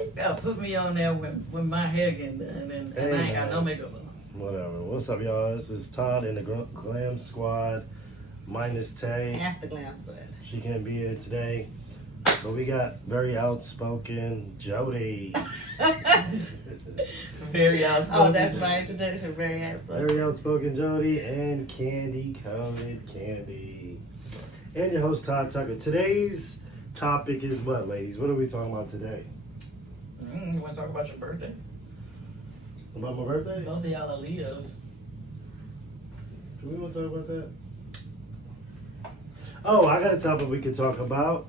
Why you gotta put me on there when my hair getting done and I ain't got no makeup on? Whatever. What's up, y'all? This is Todd in the Glam Squad, minus Tay. Half the Glam Squad. She can't be here today, but we got very outspoken Jody. Very outspoken. Oh, that's my introduction. Very outspoken. Very outspoken Jody and Candy Coated Candy. And your host, Todd Tucker. Today's topic is what, ladies? What are we talking about today? You want to talk about your birthday? About my birthday? Both of y'all are Leos. Do we want to talk about that? Oh, I got a topic we could talk about.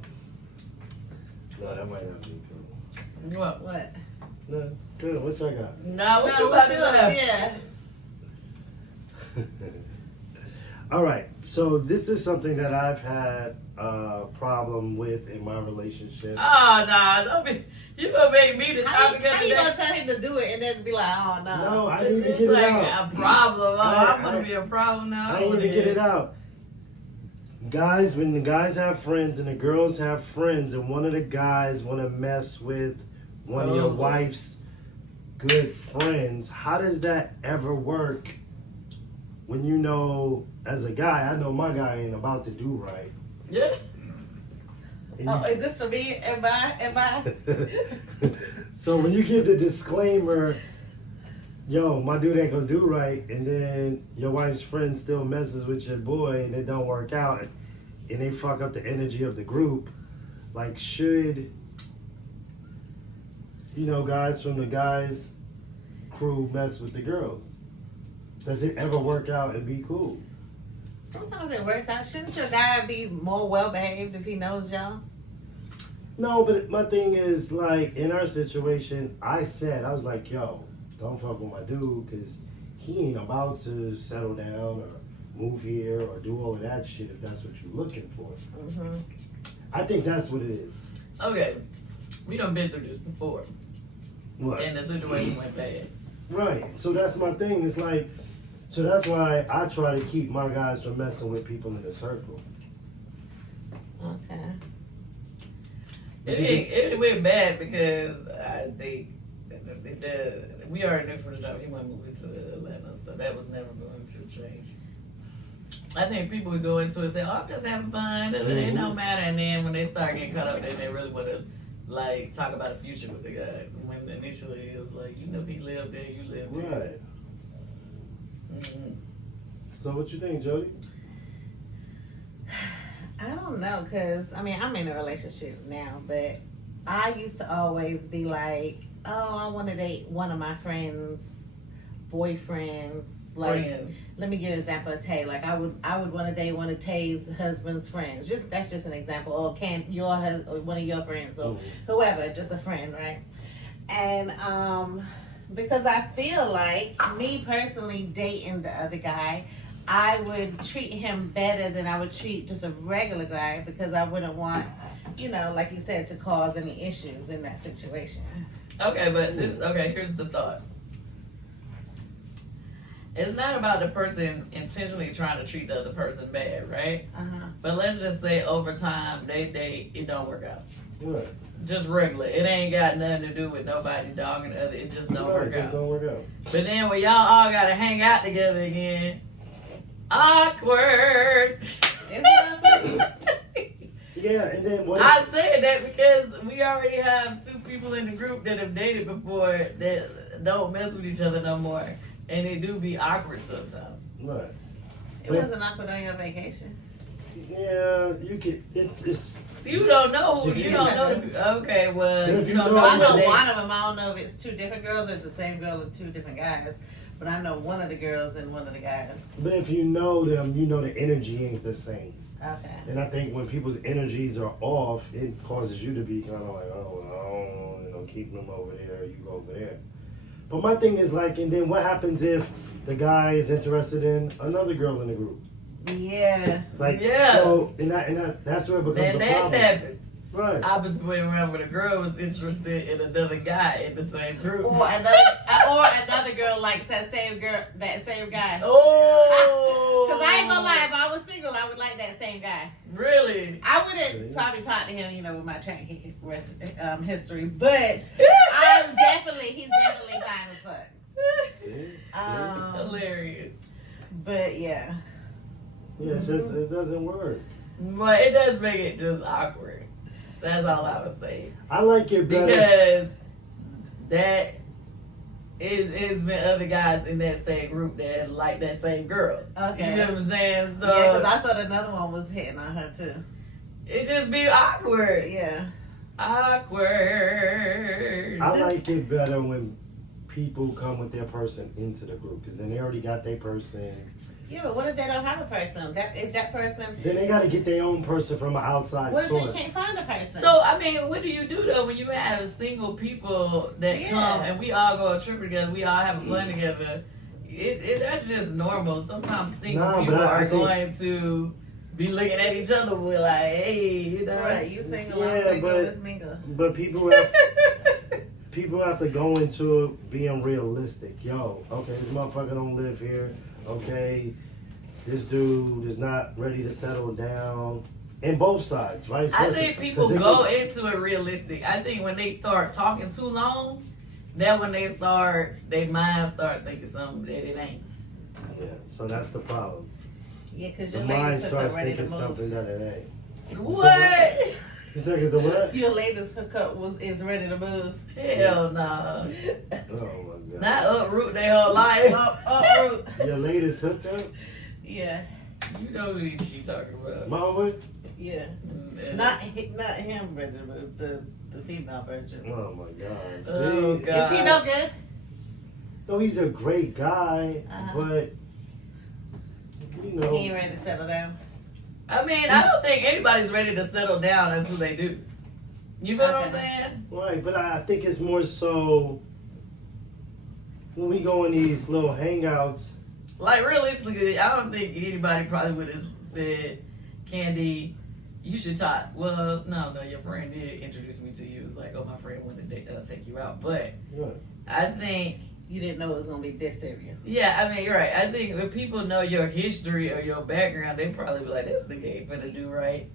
No, that might not be cool. What? What? No, good. What y'all got? No, what No, you about what to you do? yeah. All right. So this is something that I've had a problem with in my relationship. Oh, nah, don't be. You gonna make me the How topic you of the gonna day? tell him to do it and then be like, oh no? No, I didn't even It's get it like out. a problem. Oh, I'm gonna I- be a problem now. I ain't even get it out. Guys, when the guys have friends and the girls have friends, and one of the guys want to mess with one of your Oh. wife's good friends, how does that ever work? When you know, as a guy, I know my guy ain't about to do right. Yeah. And Oh, you- is this for me? Am I? So when you give the disclaimer, yo, my dude ain't gonna do right, and then your wife's friend still messes with your boy and it don't work out, and they fuck up the energy of the group, like should, guys from the guys crew mess with the girls? Does it ever work out and be cool? Sometimes it works out. Shouldn't your guy be more well behaved if he knows y'all? No, but my thing is, like, in our situation, I was like, yo, don't fuck with my dude, because he ain't about to settle down or move here or do all of that shit if that's what you're looking for. Mm-hmm. I think that's what it is. Okay. We done been through this before. What? And the situation went bad. Right. So that's my thing. It's like, so that's why I try to keep my guys from messing with people in the circle. Okay. It went bad because I think we already knew from the time he wanted to move to Atlanta, so that was never going to change. I think people would go into it and say, "Oh, I'm just having fun. It don't matter." And then when they start getting caught up, then they really want to like talk about the future with the guy. When initially it was like, he lived there, you lived here. Right. Mm-hmm. So what you think, Jody? I don't know, cause I mean I'm in a relationship now, but I used to always be like, oh, I want to date one of my friends' boyfriends. Like, Friends. let me give you an example of Tay. Like, I would want to date one of Tay's husband's friends. That's just an example. Or or one of your friends or whoever, just a friend, right? And because I feel like me personally dating the other guy, I would treat him better than I would treat just a regular guy because I wouldn't want, like you said, to cause any issues in that situation. Okay, but here's the thought. It's not about the person intentionally trying to treat the other person bad, right? Uh-huh. But let's just say over time, it don't work out. Right. Just regular. It ain't got nothing to do with nobody dogging the other. It just don't work out. Don't work out. But then when y'all all gotta hang out together again, awkward. Yeah, and then what? I'm saying that because we already have two people in the group that have dated before that don't mess with each other no more. And it do be awkward sometimes. Right. It wasn't awkward on your vacation. Yeah, you could. It's So you don't know. If You you don't don't know. Okay, well, If you you don't know know. I know what they- one of them. I don't know if it's two different girls or it's the same girl and two different guys. But I know one of the girls and one of the guys. But if you know them, you know the energy ain't the same. Okay. And I think when people's energies are off, it causes you to be kind of like, oh, keep them over there, you go over there. But my thing is like, and then what happens if the guy is interested in another girl in the group? Yeah. Like, Yeah. so, and that's where it becomes And a that's problem. happened. Right. Opposite way around, where the girl was interested in another guy in the same group. Or another girl likes that same guy. Oh. Cause I ain't gonna lie, if I was single, I would like that same guy. Really? I wouldn't probably talk to him, with my track history, but he's definitely fine as fuck. Hilarious. But yeah. Yeah, it's just, it doesn't work. But it does make it just awkward. That's all I would say. I like it better. Because that it's been other guys in that same group that like that same girl. Okay. You know what I'm saying? So yeah, because I thought another one was hitting on her too. it just be awkward. Yeah. Awkward. I like it better when people come with their person into the group, because then they already got their person. Yeah, but what if they don't have a person? If that person... Then they got to get their own person from an outside What if source. they can't find a person? So, I mean, what do you do, though, when you have single people that come and we all go on a trip together, we all have fun together? That's just normal. Sometimes single people are going to be looking at each other with like, hey, you know? Right, you single, I'm single, let's mingle. But people have to go into it being realistic. Yo, okay, this motherfucker don't live here. Okay, this dude is not ready to settle down. And both sides, right? I think people go into it realistic. I think when they start talking too long, that when their mind start thinking something that it ain't. Yeah, so that's the problem. Yeah, because The your mind latest hookup starts ready to thinking move. something that it ain't. What? You said it's the what? Your latest hookup is ready to move. Hell no. Oh my god. Not uproot their whole life. Uproot. Your latest hookup? Yeah. You know who she talking about. Mama? Yeah. Mm, Not him ready to move, the female version. Oh my god. See? Oh, God. Is he no good? No, he's a great guy, but you know. He ain't ready to settle down. I mean, I don't think anybody's ready to settle down until they do. You know what I'm saying? Right, but I think it's more so when we go in these little hangouts. Like, realistically, I don't think anybody probably would have said, Kandi, you should talk. Well, no, your friend did introduce me to you. It was like, oh, my friend wanted to take you out. But I think... You didn't know it was going to be this serious. Yeah, I mean, you're right. I think if people know your history or your background, they probably be like, this nigga ain't finna do right.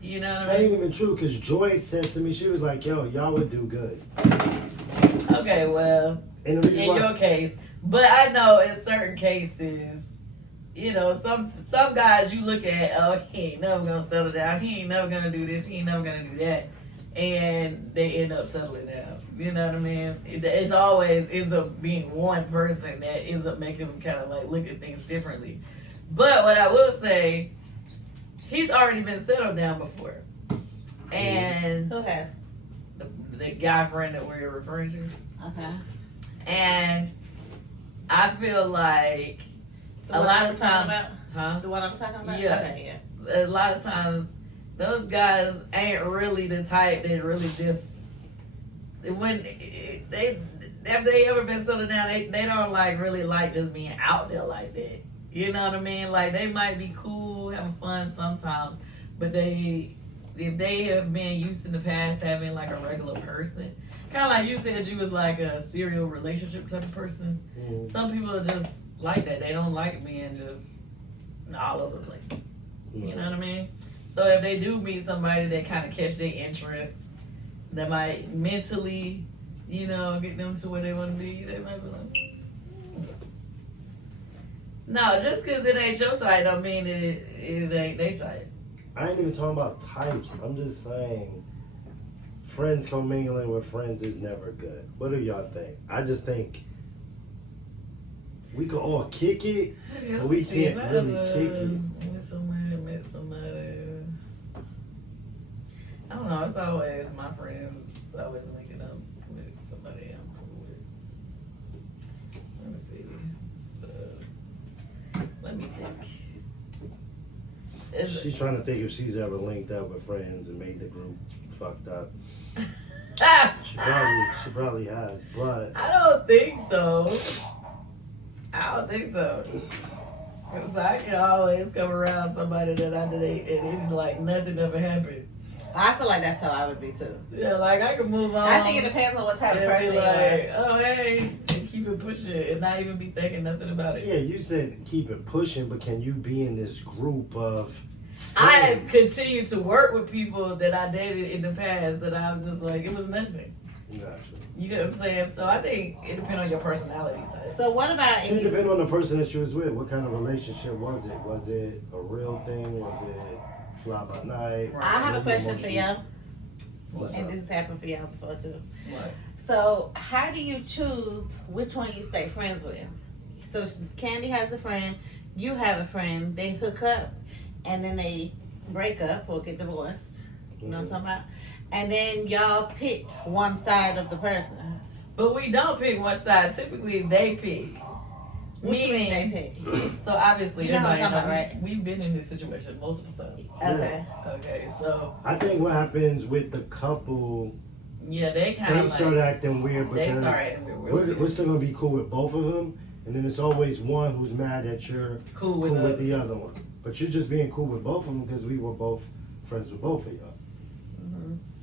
You know what I mean? That ain't even true, because Joy said to me, she was like, yo, y'all would do good. Okay, well, in your case. But I know in certain cases, you know, some guys you look at, oh, he ain't never gonna settle down. He ain't never gonna do this. He ain't never gonna do that. And they end up settling down. You know what I mean? It's always ends up being one person that ends up making them kind of like look at things differently. But what I will say, he's already been settled down before. And who has? The guy friend that we're referring to. Okay. And I feel like The one I was talking about? Huh? The one I was talking about? Yeah. Okay, yeah. A lot of times, those guys ain't really the type that really just when if they ever been settled down, they don't like really like just being out there like that. You know what I mean? Like they might be cool, having fun sometimes, but if they have been used in the past having like a regular person, kind of like you said, you was like a serial relationship type of person. Mm-hmm. Some people are just like that. They don't like being just all over the place. Mm-hmm. You know what I mean? So if they do meet somebody that kind of catch their interest, that might mentally, you know, get them to where they want to be, they might be like, No, just because it ain't your type don't mean it ain't they type. I ain't even talking about types. I'm just saying friends commingling with friends is never good. What do y'all think? I just think we could all kick it, but we can't really kick it. Met somebody. I don't know. It's always my friends always linking up with somebody I'm cool with. Let me see. Let me think. She's trying to think if she's ever linked up with friends and made the group fucked up. She probably has, but I don't think so. Because I can always come around somebody that I date and it's like nothing ever happened. I feel like that's how I would be too. Yeah, like I can move on. I think it depends on what type of and person be you are. like, oh hey, and keep it pushing and not even be thinking nothing about it. yeah, you said keep it pushing, but can you be in this group of I friends? continue to work with people that I dated in the past that I was just like, it was nothing. Gotcha. You get what I'm saying? So I think it depends on your personality type. So what about It if you, depends on the person that you was with. What kind of relationship was it? Was it a real thing? Was it fly by night? I have a question for y'all, What's and up? this has happened for y'all before too. What? So how do you choose which one you stay friends with? So Kandi has a friend, you have a friend, they hook up, and then they break up or get divorced. You know what I'm talking about? And then y'all pick one side of the person. But we don't pick one side. Typically, they pick. Which mean they pick? So obviously, You know what I'm everybody talking about, right? we've been in this situation multiple times. Okay. Okay, so I think what happens with the couple, yeah, they kind they of start acting weird They because start acting weird. we're still gonna be cool with both of them, and then it's always one who's mad that you're cool cool with with the other one. But you're just being cool with both of them because we were both friends with both of y'all.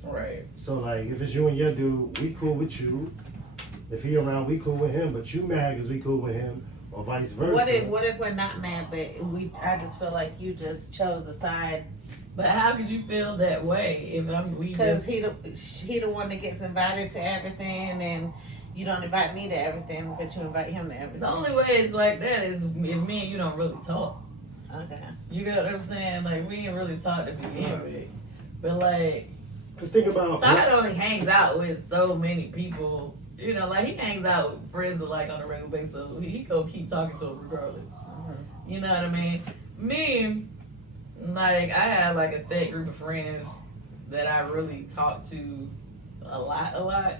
right. So like, if it's you and your dude, we cool with you. If he around, we cool with him. But you mad because we cool with him, or vice versa. What if we're not mad, but I just feel like you just chose a side But how could you feel that way if we because just he the one that gets invited to everything, and you don't invite me to everything, but you invite him to everything. the only way it's like that is if me and you don't really talk. Okay. You get what I'm saying? Like we ain't really talk to begin with. But like Just think about. Todd only hangs out with so many people. You know, like he hangs out with friends like on a regular basis. So he go keep talking to them regardless. You know what I mean? Me, like I have like a set group of friends that I really talk to a lot.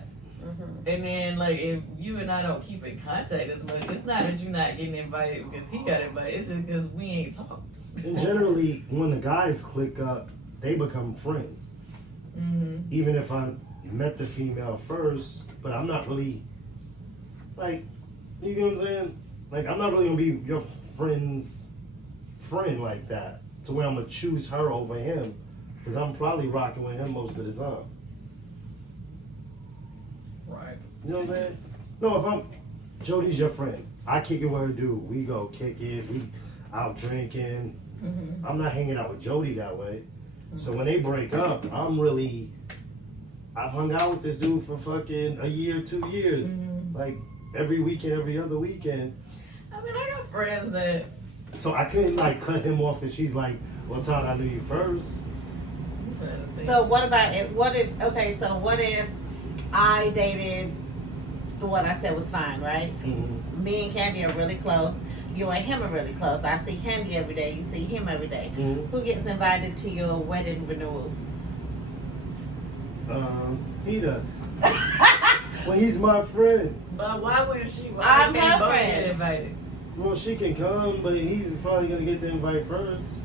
And then like if you and I don't keep in contact as much, it's not that you're not getting invited because he got invited. It's just because we ain't talked. And generally, when the guys click up, they become friends. Even if I met the female first, but I'm not really like, you know what I'm saying? Like I'm not really gonna be your friend's friend like that to where I'm gonna choose her over him because I'm probably rocking with him most of the time. Right. You know what I'm saying? No, if I'm Jody's your friend, I kick it with her dude. We go kick it. We out drinking. I'm not hanging out with Jody that way. So when they break up, I've hung out with this dude for fucking a year, 2 years. Like every weekend, every other weekend. I mean, I got friends that. So I couldn't like cut him off because she's like, well, Todd, I knew you first. So what about it? What if I dated the one I said was fine, right? Me and Kandi are really close. You and him are really close. I see Kandi every day. You see him every day. Who gets invited to your wedding renewals? He does. Well, he's my friend. But why would she? Why I'm can't her both friend. get invited? Well, she can come, but he's probably gonna get the invite first.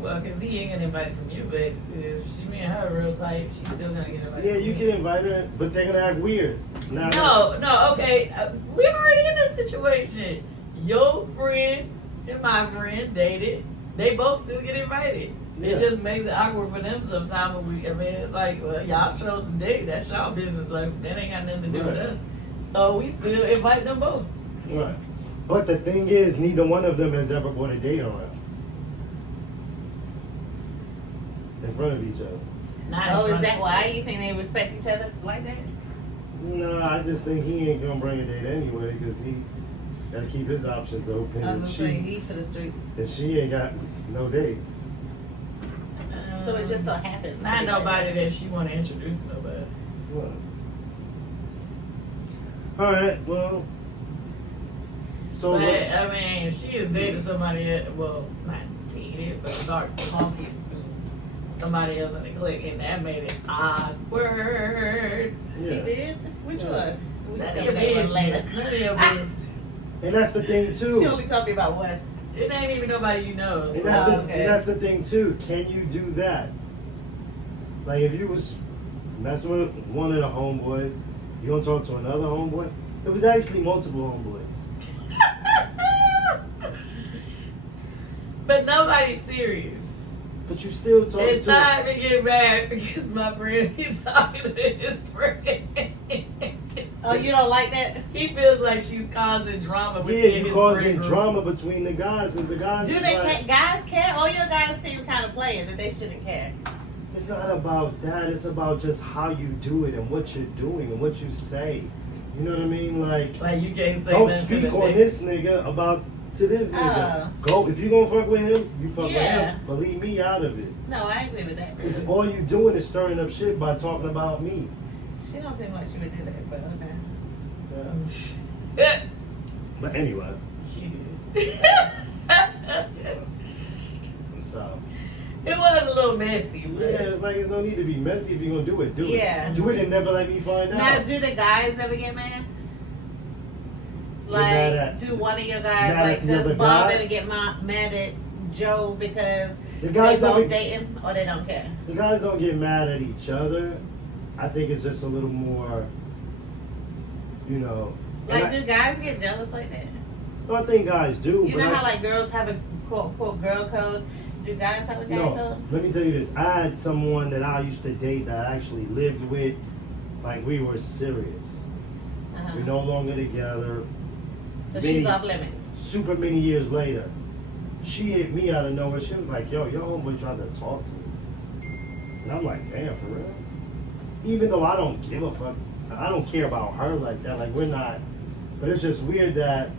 Well, because he ain't gonna invite from you, but if she and her are real tight, she's still gonna get invited. Yeah, from you can invite her, but they're gonna act weird. No, okay. We're already in this situation. Your friend and my friend dated. They both still get invited. Yeah. It just makes it awkward for them sometimes. I mean, it's like, well, y'all chose to date. That's y'all business. Like, that ain't got nothing to do with us. So we still invite them both. Right. But the thing is, neither one of them has ever brought a date around in front of each other. Oh, is that why you think they respect each other like that? No, I just think he ain't gonna bring a date anyway because he gotta keep his options open. I And was saying he for the streets. she ain't got no date. So it just so happens. to Not be like nobody that. that she want to introduce nobody. What? All right. Well. So. But I mean, she is dating somebody. Well, not dated, but start talking to somebody else in the clique, and that made it awkward. She Yeah. did? Which one? We None can of cover your that one business. later. None of your business. And that's the thing too. She only told me about what? It ain't even nobody you know. And So. that's, Oh, the, okay. and that's the thing too. Can you do that? Like if you was messing with one of the homeboys, you gonna talk to another homeboy? It was actually multiple homeboys. But nobody's serious. But you still talk It's to time to get mad because my friend, he's talking to his friend. Oh, you don't like that? He feels like she's causing drama Yeah, within you his causing friend group. drama between the guys. Is the guys? Do is they like, guys care? All your guys seem kind of playing that they shouldn't care. It's not about that. It's about just how you do it and what you're doing and what you say. You know what I mean? Like you can't say don't nothing to speak the on next- this nigga about to this nigga. Go if you gonna fuck with him, you fuck with him. But leave me out of it. No, I agree with that. Cause all you doing is stirring up shit by talking about me. She don't seem like she would do that, but okay. Yeah. But anyway, She did. so It was a little messy, yeah, but it's like it's no need to be messy if you're gonna do it. Do Yeah. it. Do it and never let me find Now, out. do the guys ever get mad? mad Like, at- do one of your guys, mad like, at the other does Bob guy? ever get mad at Joe because The they guys both don't. dating, or they don't care? The guys don't get mad at each other. I think it's just a little more, you know. and Like, do guys get jealous like that? I think guys do. You but know I- how, like, girls have a quote-unquote girl code? Do guys have a guy No, code? let me tell you this. I had someone that I used to date that I actually lived with. Like, we were serious. Uh-huh. We're no longer together. So many- she's off limits. Super many years later, she hit me out of nowhere. She was like, yo, your homeboy tried to talk to me. And I'm like, damn, for real? Even though I don't give a fuck. I don't care about her like that. Like, we're not. But it's just weird that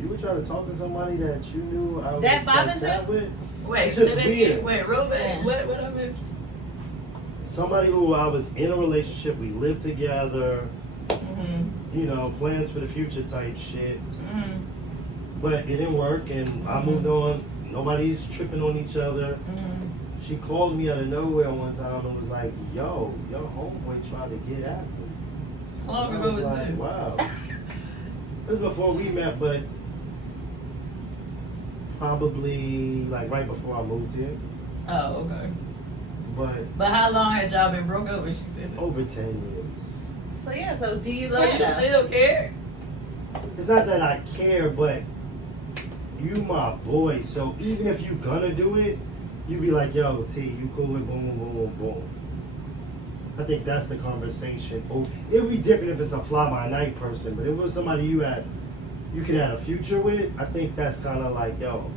you would try to talk to somebody that you knew I was That like bothers that you? with. wait, It's just say that weird. again. Wait, real bad. Yeah. What I missed? Somebody who I was in a relationship, we lived together, Mm-hmm. you know, plans for the future type shit. Mm-hmm. But it didn't work, and I moved on. Nobody's tripping on each other. Mm-hmm. She called me out of nowhere one time and was like, yo, your homeboy tried to get at me. How long I ago was like, this? wow. It was before we met, but probably like right before I moved here. Oh, okay. But How long had y'all been broke up when she said that? over 10 years. So, yeah, so do you So care, you though? still care? It's not that I care, but you my boy. So even if you gonna do it, you be like, yo, T, you cool with boom, boom, boom, boom. I think that's the conversation. Oh, it would be different if it's a fly-by-night person, but if it was somebody you could have a future with, I think that's kind of like, yo,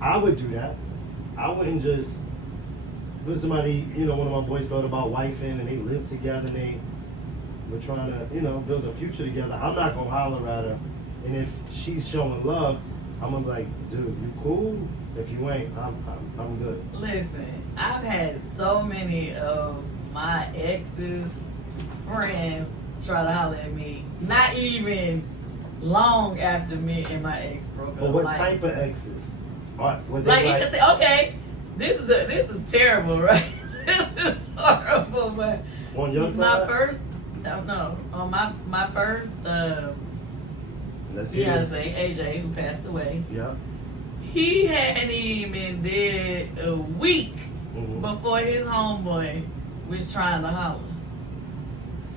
I would do that. I wouldn't just, if it was somebody, you know, one of my boys thought about wifing and they lived together and they were trying to, you know, build a future together, I'm not going to holler at her. And if she's showing love, I'm going to be like, dude, you cool? If you ain't, I'm good. Listen, I've had so many of my ex's friends try to holler at me, not even long after me and my ex broke up. But what like, type of exes? Were they Like, you can say, okay, this is terrible, right? This is horrible, but on your my side? first, no, on my first Let's hear this. fiance, AJ, who passed away, Yeah. he hadn't even did a week Mhm. before his homeboy was trying to holler.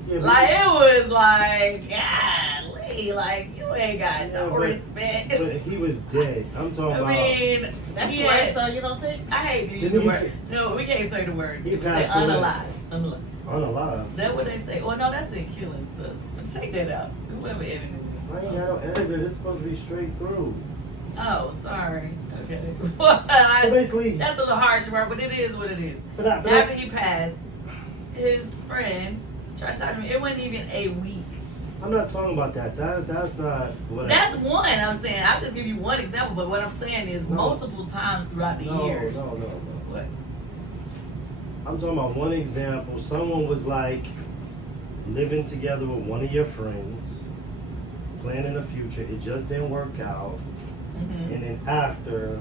Yeah, but- Like, it was like, golly, like, you ain't got no Yeah, but- respect. But he was dead. I'm talking I about. mean, That's yeah, worse, so you don't think? I hate to use Didn't the he- word. No, we can't say the word. He We say passed away. unalive. Unalive. Unalive. That's what they say. Well, no, that's in killing. But take that out. Whoever edited I ain't this. got no editor. It's supposed to be straight through. Oh, sorry. Okay. So basically, That's a little harsh word, but it is what it is. but After he passed, his friend tried to talk to me. It wasn't even a week. I'm not talking about that. That's not what. That's one I'm saying. I'll just give you one example, but what I'm saying is No. multiple times throughout the years. No. What? I'm talking about one example. Someone was like living together with one of your friends, planning a future. It just didn't work out. Mm-hmm. And then after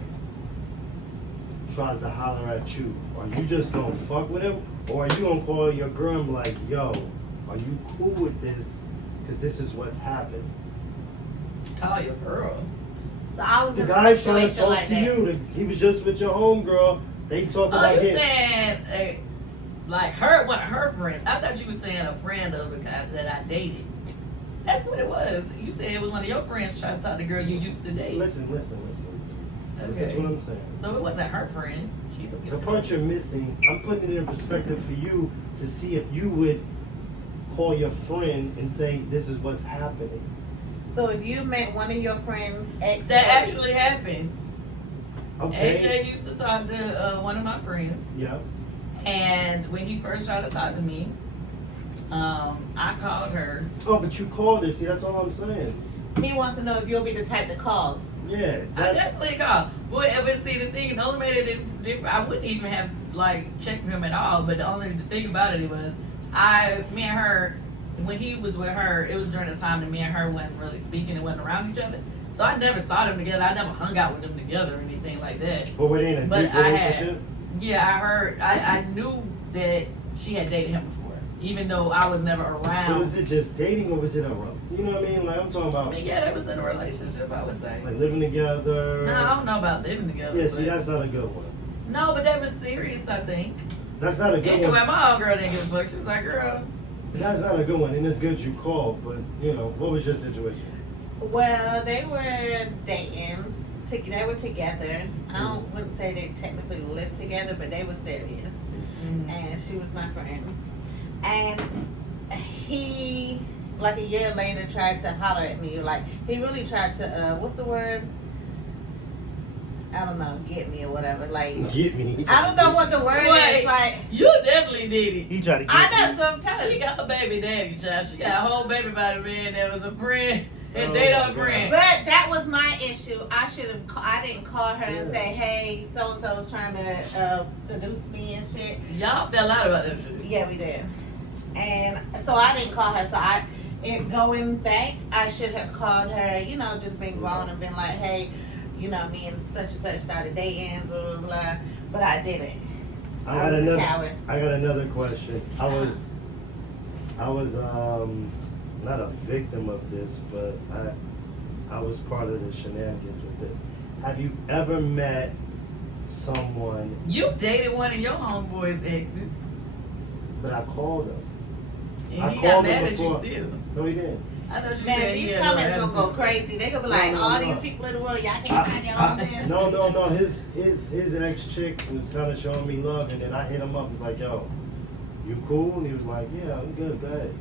tries to holler at you. Are you just gonna fuck with him? Or are you gonna call your girl and be like, yo, are you cool with this? Because this is what's happened. Call your girls. So I was The in a guy's trying to situation talk like to that. you. He was just with your homegirl. They talked Oh, about you getting. saying like her, one of her friends? I thought you were saying a friend of the guy that I dated. That's what it was. You said it was one of your friends trying to talk to the girl you used to date. Listen. Listen Okay. to what I'm saying. So it wasn't her friend. She The part you're missing, I'm putting it in perspective for you to see if you would call your friend and say, this is what's happening. So if you met one of your friends' ex, That actually happened. Okay. AJ used to talk to one of my friends, Yeah. And when he first tried to talk to me, I called her. Oh, but you called her. See, that's all I'm saying. He wants to know if you'll be the type to call. Yeah, I definitely called. Boy, ever see the thing? The only made it different. I wouldn't even have like checked him at all. But the only thing about it was, me and her, when he was with her, it was during the time that me and her wasn't really speaking and wasn't around each other. So I never saw them together. I never hung out with them together or anything like that. But were they in a deep relationship? I knew that she had dated him before, even though I was never around. But was it just dating or was it a you know what I mean? Like I'm talking about. I mean, yeah, they was in a relationship, I would say. Like living together. No, I don't know about living together. Yeah, see, that's not a good one. No, but they were serious, I think. That's not a good Anyway, one. my old girl didn't give a fuck. She was like, girl. That's not a good one, and it's good you called. But you know, what was your situation? Well, they were dating. They were together. Wouldn't say they technically lived together, but they were serious. Mm-hmm. And she was my friend. And he, like a year later, tried to holler at me. Like, he really tried to, what's the word? I don't know, get me or whatever. Like, Get me. I don't know what the word is. Like, you definitely did it. He tried to get I know, so I'm telling She you. got a baby daddy, child. She got a whole baby by the man that was a friend and Oh, they my don't friend. But that was my issue. I didn't call her and say, hey, so-and-so was trying to seduce me and shit. Y'all fell out about that shit. Yeah, we did. And so I didn't call her. So going back, I should have called her, you know, just been grown and been like, hey, you know, me and such started dating, blah, blah, blah. But I didn't. I was a coward. I got another question. I was not a victim of this, but I was part of the shenanigans with this. Have you ever met someone? You dated one of your homeboys' exes. But I called them. And I he called got him mad at you before. still. No, he didn't. I thought you Man, said these he had comments no gonna go attitude. crazy. They gonna be like, all these people in the world, y'all can't find your own business. No. His ex chick was kind of showing me love, and then I hit him up. Was like, "Yo, you cool?" And he was like, "Yeah, I'm good. Go ahead."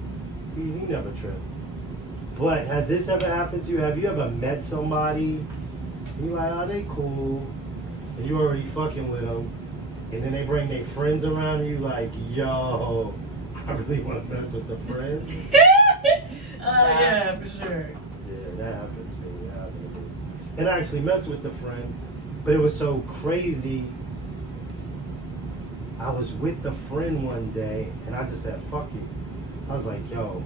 He never tripped. But has this ever happened to you? Have you ever met somebody? And you're like, "Oh, they cool," and you already fucking with them, and then they bring their friends around, and you like, "Yo, I really want to mess with the friend." Yeah, for sure. Yeah, that happened to me. And I actually messed with the friend, but it was so crazy. I was with the friend one day, and I just said, fuck you. I was like, yo,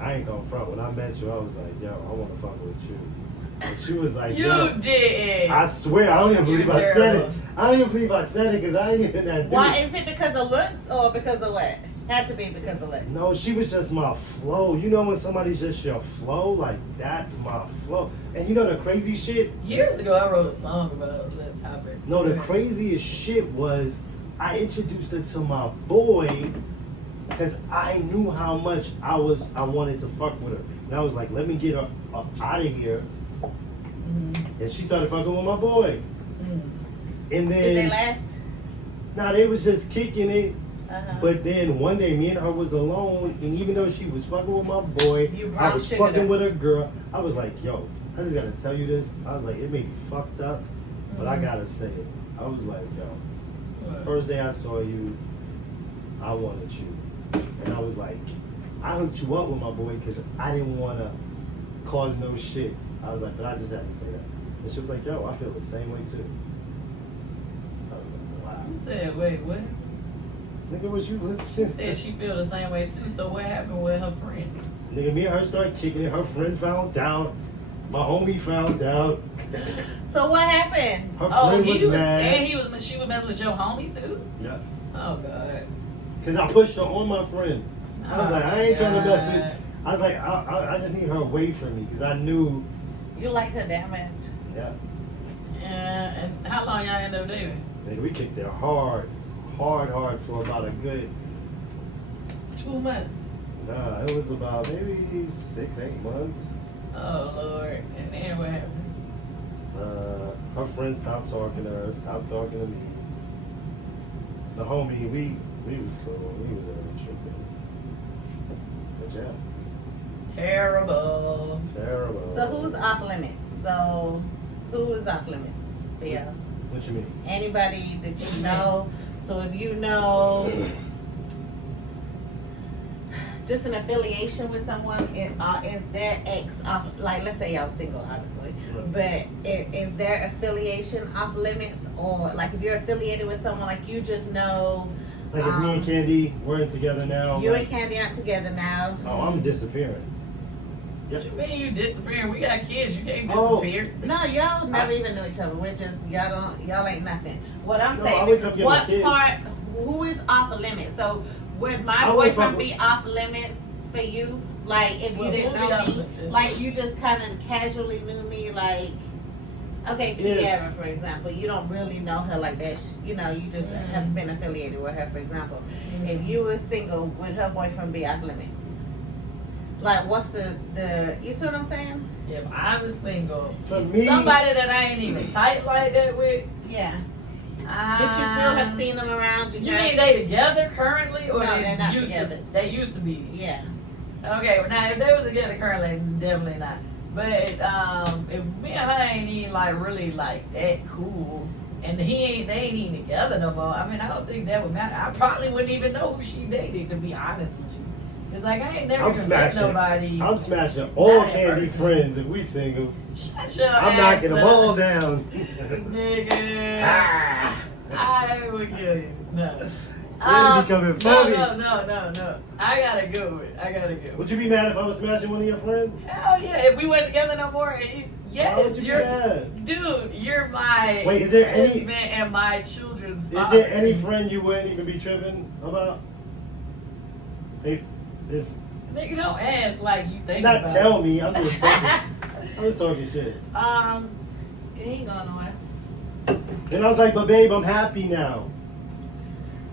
I ain't gonna front. When I met you, I was like, yo, I wanna fuck with you. And she was like, You yo. did. I swear, I don't even believe You're I said it. terrible. I don't even believe I said it because I ain't even that dude. Why is it because of looks or because of what? Had to be because of looks. No, she was just my flow. You know when somebody's just your flow? Like, that's my flow. And you know the crazy shit? Years ago, I wrote a song about that topic. No, the craziest shit was I introduced her to my boy because I knew how much I wanted to fuck with her. And I was like, let me get her out of here. Mm-hmm. And she started fucking with my boy. Mm-hmm. And then Did they last? nah, they was just kicking it. Uh-huh. But then one day, me and her was alone, and even though she was fucking with my boy, You I was brown-sugared fucking her. with a girl. I was like, yo, I just gotta tell you this. I was like, it made me fucked up, but I gotta say it. I was like, yo, What? first day I saw you, I wanted you. And I was like, I hooked you up with my boy because I didn't want to cause no shit. I was like, but I just had to say that. And she was like, yo, I feel the same way too. I was like, wow. You said, wait, what? Nigga, was you She listening? said she feel the same way too. So what happened with her friend? Nigga, me and her started kicking it. Her friend found out. My homie found out. So what happened? Her Oh, friend he was was, mad. and she was messing with your homie too. Yeah. Oh God. Cause I pushed her on my friend. I was like, I ain't trying to mess with. God. I was like, I just need her away from me because I knew. You like her that much? Yeah. Yeah, and how long y'all end up dating? Nigga, we kicked it hard for about a good. 2 months. Nah, it was about maybe 6-8 months. Oh Lord. And then what happened? Her friend stopped talking to her, stopped talking to me. The homie, we was cool. We was tripping. But yeah, Terrible. terrible. So who's off limits? So who is off limits for y'all? What you mean? Anybody that you know? So if you know just an affiliation with someone, is their ex off, like let's say y'all single obviously, but is their affiliation off limits? Or like if you're affiliated with someone, like you just know, like if me and Kandi weren't together now, you like, and Kandi aren't together now. oh, I'm disappearing. What you mean you disappearing? We got kids, you can't disappear. No, y'all never even knew each other. We're just y'all ain't nothing. What I'm saying always is up here what with kids. part, who is off limits? So would my I always boyfriend fuck be off limits for you? Like if you Well, didn't we'll be know off me, limits. like you just kind of casually knew me, like okay, Yes. Kiara, for example, you don't really know her like that. You know, you just have been affiliated with her, for example. If you were single, would her boyfriend be off limits? Like, what's the you see what I'm saying? If I was single, For me, somebody that I ain't even tight like that with, Yeah. But you still have seen them around. You mean they together currently, or No, they they're not used together. To, they used to be. Yeah. Okay, well, now if they was together currently, definitely not. But if me and her ain't even like really like that cool, and they ain't even together no more. I mean, I don't think that would matter. I probably wouldn't even know who she dated, to be honest with you. It's like I ain't never I'm even met smashing. nobody. I'm smashing all Not in Kandi person. friends if we single. Shut your I'm ass knocking them up. all down. Nigga. Ah. I would kill you. No. Really becoming funny. No. I gotta go. Would you be mad if I was smashing one of your friends? Hell yeah. If we went together no more, Why would yes, you be you're, mad? dude, you're my Wait, is there any- husband and my children's Is father. there any friend you wouldn't even be tripping about? If Nigga, don't ask like you think not about tell me, I'm just talking. I'm just talking shit. it. He ain't going nowhere. And I was like, but babe, I'm happy now.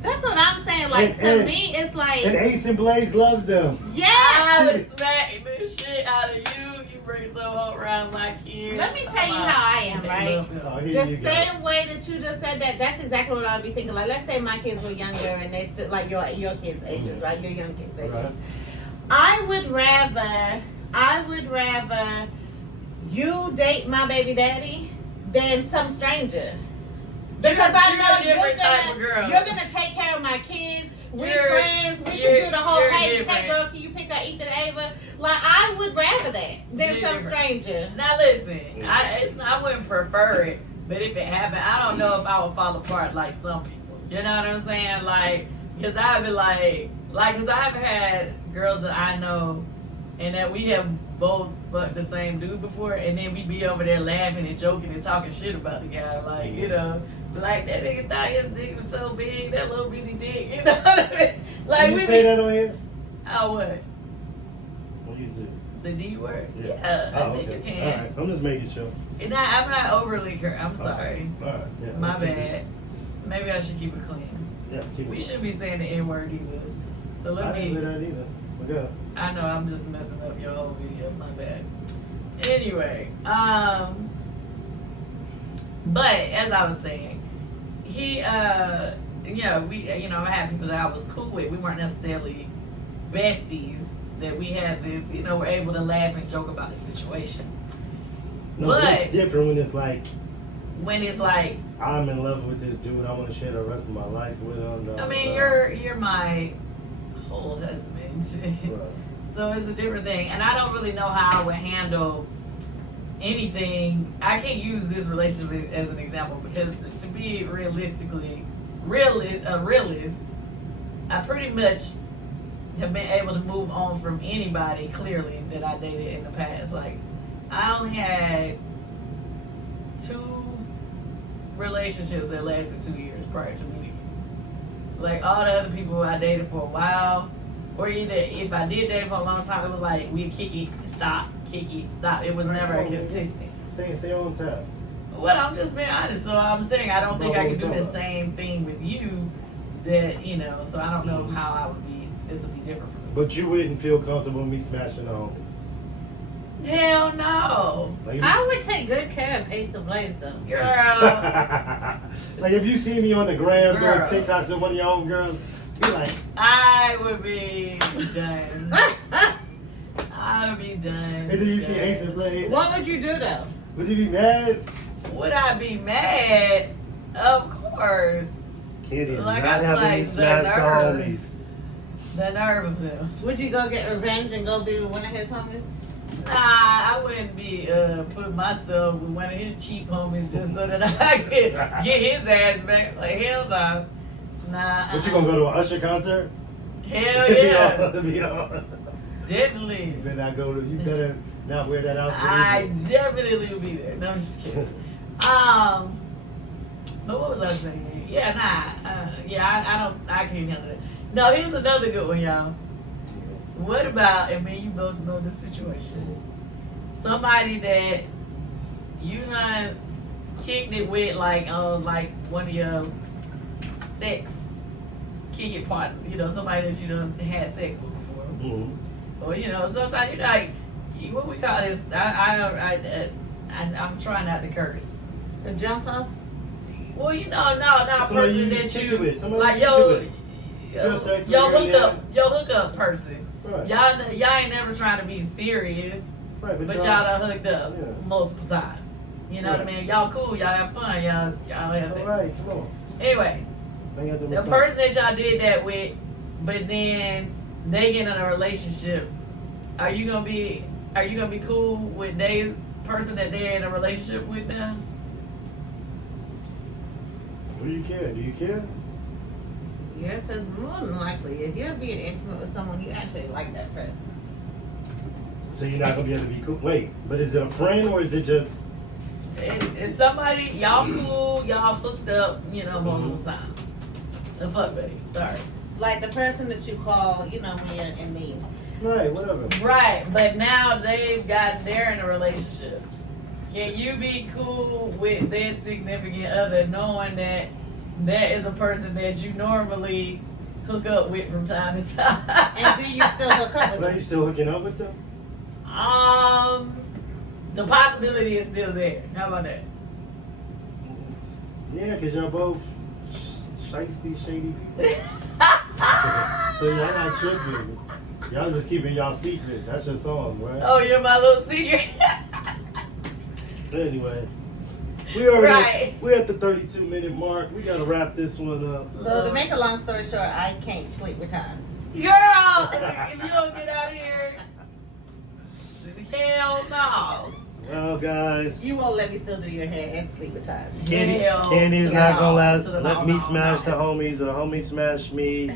That's what I'm saying. Like And- to and- me, it's like And Ace and Blaze loves them. I yeah. would smack the shit out of you. You bring some hoe around my kids. Let me tell you how I am, They right? love them. Oh, here you The go. same way that you just said that, that's exactly what I'd be thinking. Like, let's say my kids were younger and they still like your kids' ages, right? Your young kids' ages. Right. I would rather you date my baby daddy than some stranger. Because You're I a know different type of girl. you're gonna take care of my kids. We're You're- friends. We you're- can do the whole you're hey different. girl, can you pick up Ethan Ava? Like I would rather that than You're some different. stranger. Now listen, I wouldn't prefer it, but if it happened, I don't know if I would fall apart like some people. You know what I'm saying? Like, cause I'd be like, cause I've had girls that I know, and that we have both fucked the same dude before, and then we be over there laughing and joking and talking shit about the guy, like, you know, like that nigga thought his dick was so big, that little bitty dick, you know what I mean? Like Can we you say be, that on here? oh what? What do you say? The D word? Yeah. Yeah, Oh, I think okay. you can. All right. I'm just making sure. And I'm not overly I'm sorry. All right. Yeah, My let's keep it- bad. Maybe I should keep it clean. Yes, keep We it. shouldn't be saying the N word either. So I let didn't say me. that either. Okay. I know I'm just messing up your whole video. My bad. Anyway, but as I was saying, he, I had people that I was cool with. We weren't necessarily besties. That we had this, we're able to laugh and joke about the situation. No, But- it's different when it's like When it's like, I'm in love with this dude. I want to share the rest of my life with him. I mean, you're my whole husband. Right. So it's a different thing. And I don't really know how I would handle anything. I can't use this relationship as an example because to be a realist, I pretty much have been able to move on from anybody clearly that I dated in the past. Like, I only had 2 relationships that lasted 2 years prior to me. Like, all the other people I dated for a while, or either if I did date for a long time, it was like we'd kick it, stop. It was never consistent. Stay on task. Well, I'm just being honest. So I'm saying I don't think I could do the same thing with you. That so I don't know how I would be. This would be different for me. But you wouldn't feel comfortable with me smashing the homies. Hell no, Like, I would take good care of Ace and Blaze though. girl. like if you see me on the gram doing Girl. TikToks with one of your own girls, be like, I would be done. I would be done. and then you see Ace and Blaze. What would you do though? Would you be mad? Would I be mad? Of course. Kandi is Like, not I having like me the smash the nerve. homies. The nerve of them. Would you go get revenge and go be with one of his homies? Nah, I wouldn't be putting myself with one of his cheap homies just so that I could get his ass back. Like, hell no. Nah. But you gonna go to an Usher concert? Hell yeah. Be on. Definitely. You better not go to. You better not wear that outfit. I either. definitely will be there. No, I'm just kidding. But what was I saying? Yeah, I can't handle it. No, here's another good one, y'all. What about, I mean, you both know the situation. Somebody that you done kicked it with, like one of your sex kick it partner, you know, somebody that you done had sex with before. Mm-hmm. Or, you know, sometimes you're like, what we call this? I'm trying not to curse. A jump up? Well, you know, not a Somebody person you that kick you it with. Somebody like you kick it with. your sex with her and hookup person. Right. Y'all ain't never trying to be serious, Right, but y'all done hooked up Yeah. multiple times. You know what I Right. mean? Y'all cool, y'all have fun, y'all have sex. All right, come on. Anyway, Ain't got to the stop. person that y'all did that with, but then they get in a relationship, are you gonna be cool with the person that they're in a relationship with now? Do you care? Do you care? Yeah, because more than likely, if you're being intimate with someone, you actually like that person. So you're not gonna be able to be cool. Wait, but is it a friend or is it just? It's somebody, y'all cool, y'all hooked up, you know, multiple times. The fuck buddy, sorry. Like the person that you call, you know, when you're in need. Right, whatever. Right, but now they're in a relationship. Can you be cool with their significant other knowing that that is a person that you normally hook up with from time to time? And then you still hook up with But are you them. still hooking up with them? The possibility is still there. How about that? Yeah, because y'all both shiesty, shady people. So y'all not tripping. Y'all just keeping y'all secret. That's your song, right? Oh, you're my little secret. But anyway, we're Right. at the 32-minute mark. We gotta wrap this one up. So to make a long story short, I can't sleep with Todd. Girl, if you don't get out of here, hell no. Well, guys, You won't let me still do your hair and sleep with Todd. Hell Candy's no. not gonna To the let me no, smash no. the homies or the homies smash me.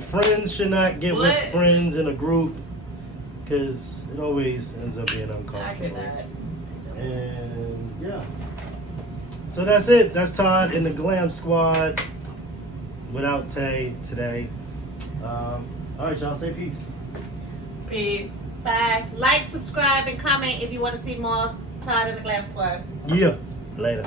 Friends should not get with What? friends in a group because it always ends up being I uncomfortable. cannot. And yeah. So that's it. That's Todd in the Glam Squad without Tay today. All right, y'all say peace. Peace. Bye. Like, subscribe, and comment if you want to see more Todd and the Glam Squad. Yeah. Later.